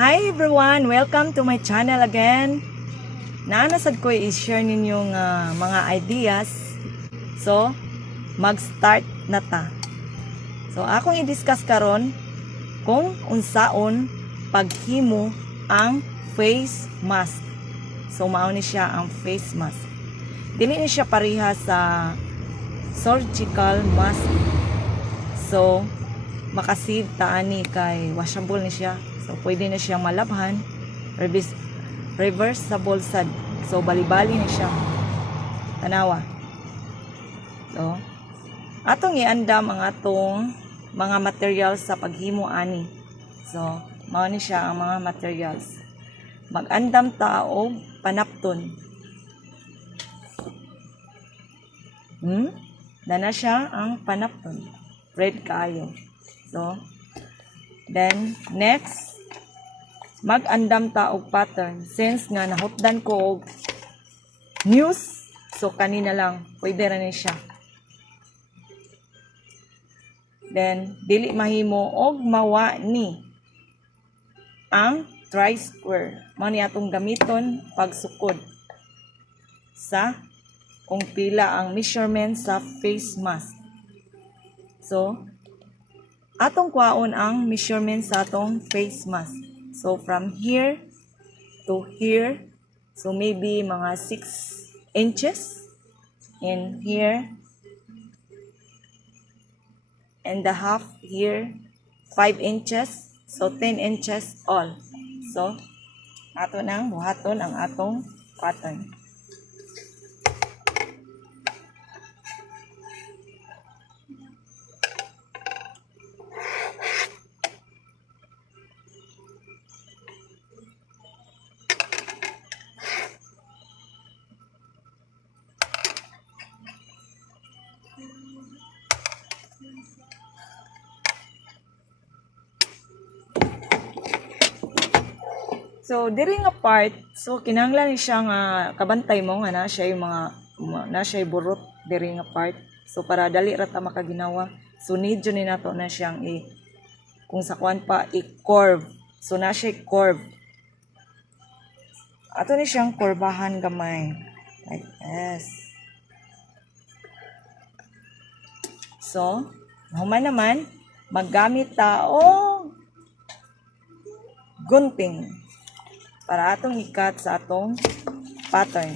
Hi everyone! Welcome to my channel again. Naanasad ko i-share ninyong mga ideas. So, mag-start na ta. So, akong i-discuss karon kung unsaon paghimo ang face mask. So, mao ni siya ang face mask. Dili ni siya pareha sa surgical mask. So, makasave ta ani kay washable ni siya. So, pwede na siyang malabhan, reversable sad. So, bali-bali na siya. Tanawa. So, atong iandam ang atong mga materials sa paghimo ani. So, mao ni siya ang mga materials. Mag-andam ta og panapton. Dana siya ang panapton. Red kaayo. So, then, next, mag-andam ta og pattern. Since nga nahutdan ko og news, so kanina lang, pwede ra ni siya. Then, dili mahimo og mawa ni ang tri-square. Mao ni atong gamiton pagsukod sa kung pila ang measurement sa face mask. So, atong kwaon ang measurement sa atong face mask. So, from here to here, so maybe mga 6 inches. And here, and the half here, 5 inches. So, 10 inches all. So, ato nang buhaton ang atong pattern. So, diri nga part, so kinahanglan ni siya nga kabantay mo nga na siya yung mga na siya burot diri nga part. So, para dali ra ta makaginawa. So, need yun ni nato na siyang kung sa kuan pa i-curve. So, na siya curve. Ato ni siyang kurbahan gamay. Like this. So, human naman, maggamit ta og gunting para atong ikat sa atong pattern.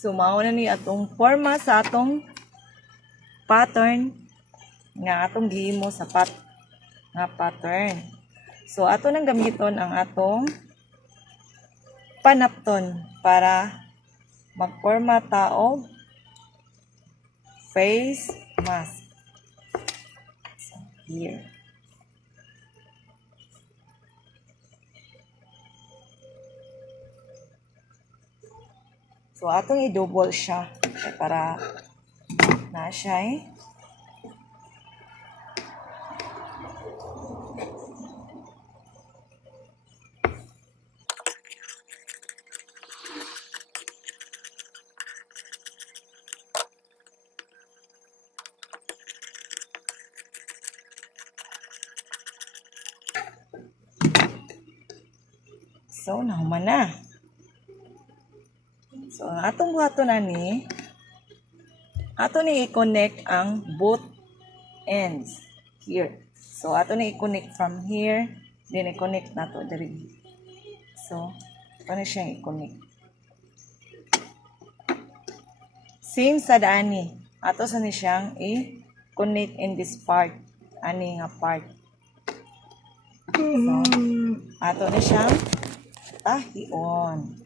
So, mao na ni atong forma sa atong pattern nga atong gihimo sa pattern. So, ato nang gamiton ang atong panapton para magforma ta og face mask. So, here. So, atong i-double siya para na siya So, nahuman na. So, ang atong buhaton ani, ato ni i-connect ang both ends here. So, ato ni i-connect from here, then i-connect nato diri. So, ato na siyang i-connect. Same sa daani. Ato sa ni siyang i-connect in this part. Ani nga part. So, ato na siyang tahion.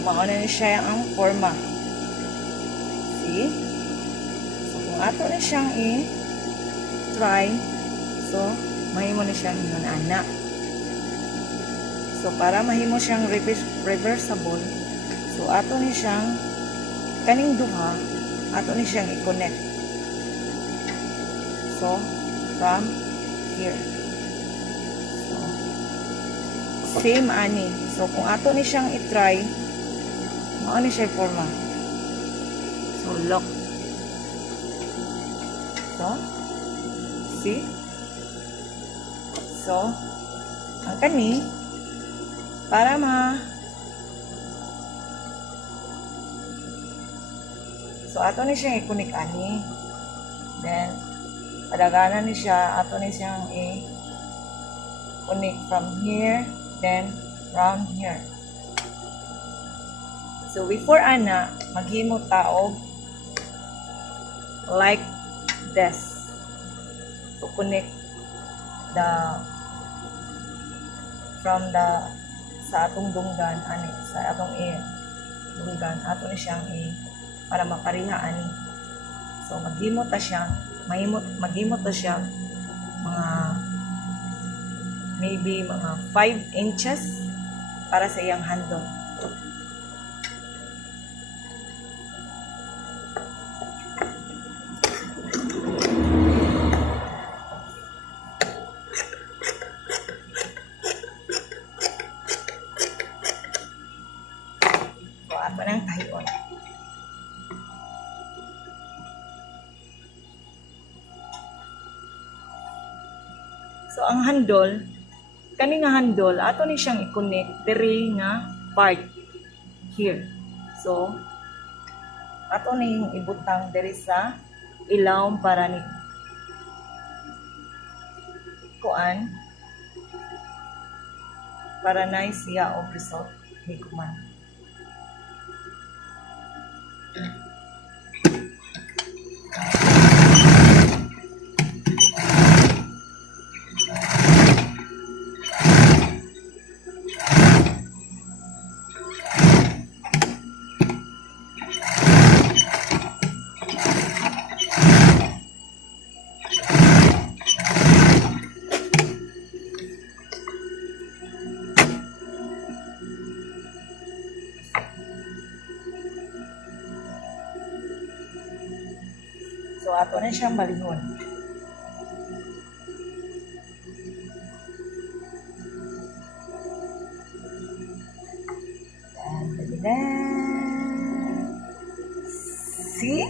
mauna ni siya ang forma. See? So, kung ato na siyang i-try, so, mahimo na siyang hinunana. So, para mahimo siyang reversible, so, ato ni siyang kaning duha, ato ni siyang i-connect. So, from here. So, same ani. So, kung ato ni siyang i-try, mauna siya forma. So, lock. So, see? So, ang kani, para so, ato ni siyang i-connect ani. Then, padaganan ni siya, ato ni siyang i-connect from here, then, round here. So, before ana, maghimo taog like this to connect from sa atong dunggan ani, sa atong dunggan ato ni siyang para mapariha ani. So maghimot ta siya, maghimot ta siya mga maybe mga 5 inches para sa iyang handle. Ato nang tahion. So ang handle, kani nga handle ato ni siyang i-connect diri nga part here. So ato ning ibutang diri sa ilawom para ni kuan para na siya og result ni kuman. So, ato na siyang balihon. See?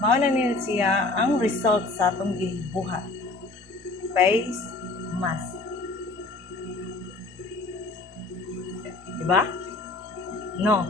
Mao na niya siya ang result sa atong gibuhat. Face mask. Diba? No.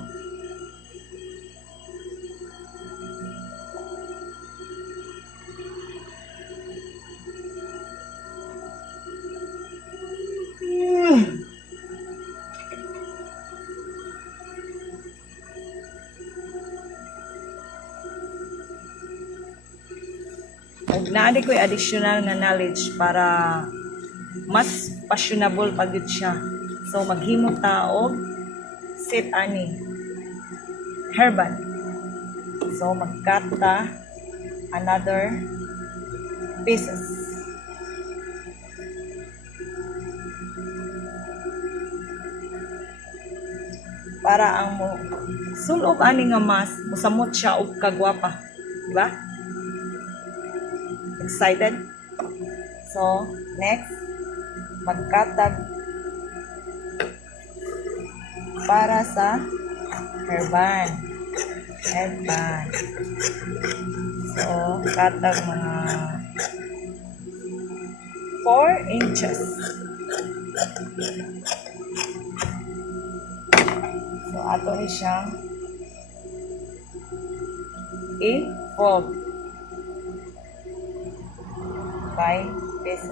Naadi ko'y additional na knowledge para mas fashionable pagid siya. So maghimo ta og set ani hairband. So magkat ta another pieces. Para ang sulob ani nga mas musamot siya og kagwapa, di ba? Excited? So, next, magkatag para sa hairband. So, katag mga 4 inches. So, ato ni siyang i-fold. 5 pieces.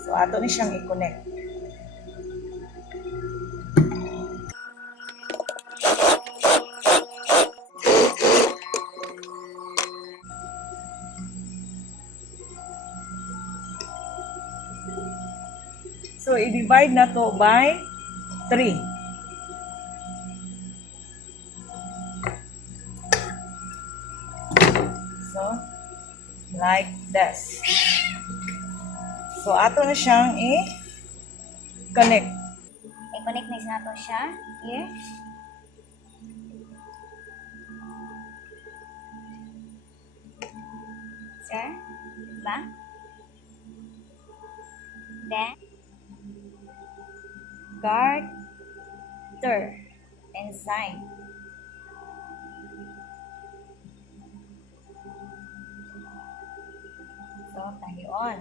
So, ato ni siyang i-connect. i-divide na to by 3. So, like this. So, ato na siyang i-connect. I-connect na nato siya here. Sir, ba? Then, garter inside. So, tayo on.